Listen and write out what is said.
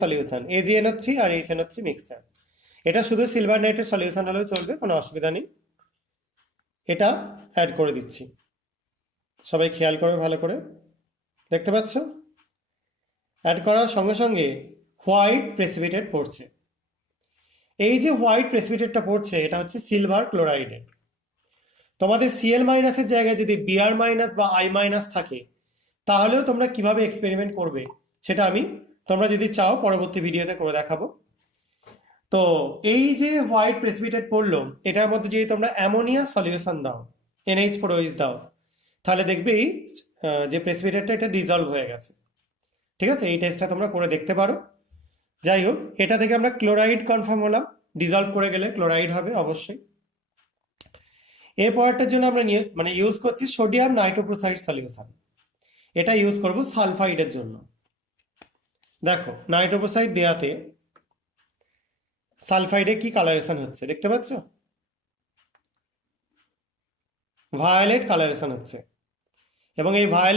Solution, AgNO3 আর HNO3 mixture. এটা শুধু silver nitrate solution হলেও চলবে, কোনো অসুবিধা নেই। এটা অ্যাড করে দিচ্ছি, সবাই খেয়াল করবে ভালো করে। দেখতে পাচ্ছ অ্যাড করার সঙ্গে সঙ্গে হোয়াইট প্রেসিপিটেট পড়ছে। এই যে হোয়াইট প্রেসিপিটেটটা পড়ছে এটা হচ্ছে সিলভার ক্লোরাইডেট। তোমাদের Cl মাইনাসের জায়গায় যদি Br মাইনাস বা I মাইনাস থাকে তাহলেও তোমরা কিভাবে এক্সপেরিমেন্ট করবে সেটা আমি তোমরা যদি চাও পরবর্তী ভিডিওতে করে দেখাবো। তো এই যে হোয়াইট প্রেসিপিটেট পড়লো এটার মধ্যে যদি তোমরা অ্যামোনিয়া সলিউশন দাও, NH4OH দাও, তাহলে দেখবে এই যে প্রেসিপিটেটটা এটা ডিজলভ হয়ে গেছে। ঠিক আছে, এই টেস্টটা তোমরা করে দেখতে পারো। যাই হোক, এটা থেকে আমরা ক্লোরাইড কনফার্ম হলাম, ডিজলভ করে গেলে ক্লোরাইড হবে অবশ্যই। এর পরেরটার জন্য আমরা ইউজ করছি সোডিয়াম নাইট্রোক্লোরাইড সলিউশন। এটা ইউজ করব সালফাইডের জন্য। দেখো নাইট্রোক্লোরাইড দেওয়াতে সালফাইডে কি কালারেশন হচ্ছে দেখতে পাচ্ছ, ভায়োলেট কালারেশন হচ্ছে। এবং এই ভায়োলেট